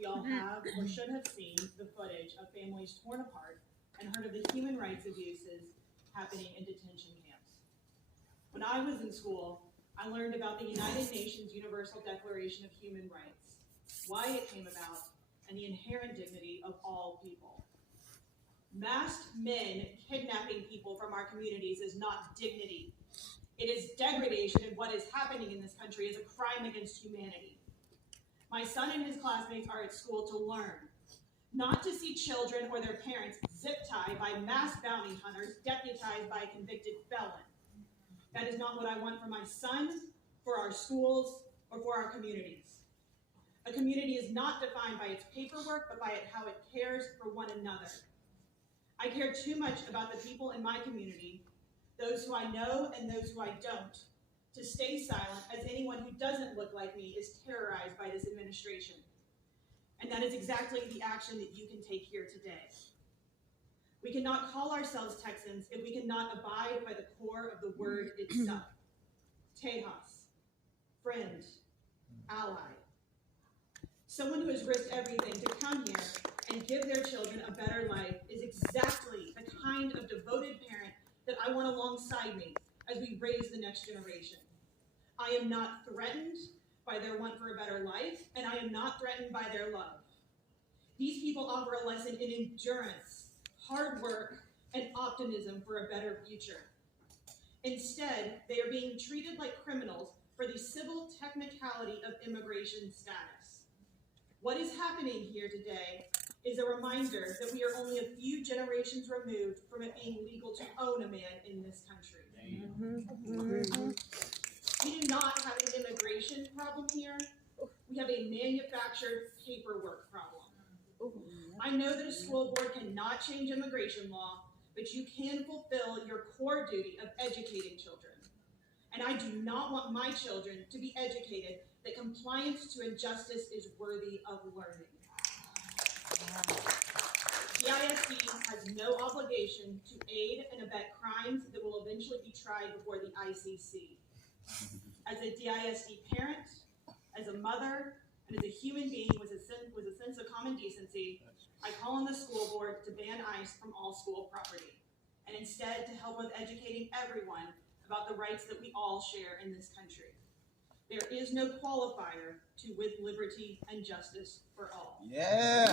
we all have or should have seen the footage of families torn apart and heard of the human rights abuses happening in detention camps. When I was in school, I learned about the United Nations Universal Declaration of Human Rights, why it came about, and the inherent dignity of all people. Masked men kidnapping people from our communities is not dignity. It is degradation, and what is happening in this country is a crime against humanity. My son and his classmates are at school to learn, not to see children or their parents zip-tied by mass bounty hunters deputized by a convicted felon. That is not what I want for my son, for our schools, or for our communities. A community is not defined by its paperwork, but by how it cares for one another. I care too much about the people in my community, those who I know and those who I don't, to stay silent as anyone who doesn't look like me is terrorized by this administration. And that is exactly the action that you can take here today. We cannot call ourselves Texans if we cannot abide by the core of the word itself. Tejas, friend, ally. Someone who has risked everything to come here and give their children a better life is exactly the kind of devoted parent that I want alongside me as we raise the next generation. I am not threatened by their want for a better life, and I am not threatened by their love. These people offer a lesson in endurance, hard work, and optimism for a better future. Instead, they are being treated like criminals for the civil technicality of immigration status. What is happening here today is a reminder that we are only a few generations removed from it being legal to own a man in this country. We do not have an immigration problem here. We have a manufactured paperwork problem. I know that a school board cannot change immigration law, but you can fulfill your core duty of educating children. And I do not want my children to be educated that compliance to injustice is worthy of learning. The ISD has no obligation to aid and abet crimes that will eventually be tried before the ICC. As a DISD parent, as a mother, and as a human being with a sense of common decency, I call on the school board to ban ICE from all school property, and instead to help with educating everyone about the rights that we all share in this country. There is no qualifier to with liberty and justice for all. Yeah.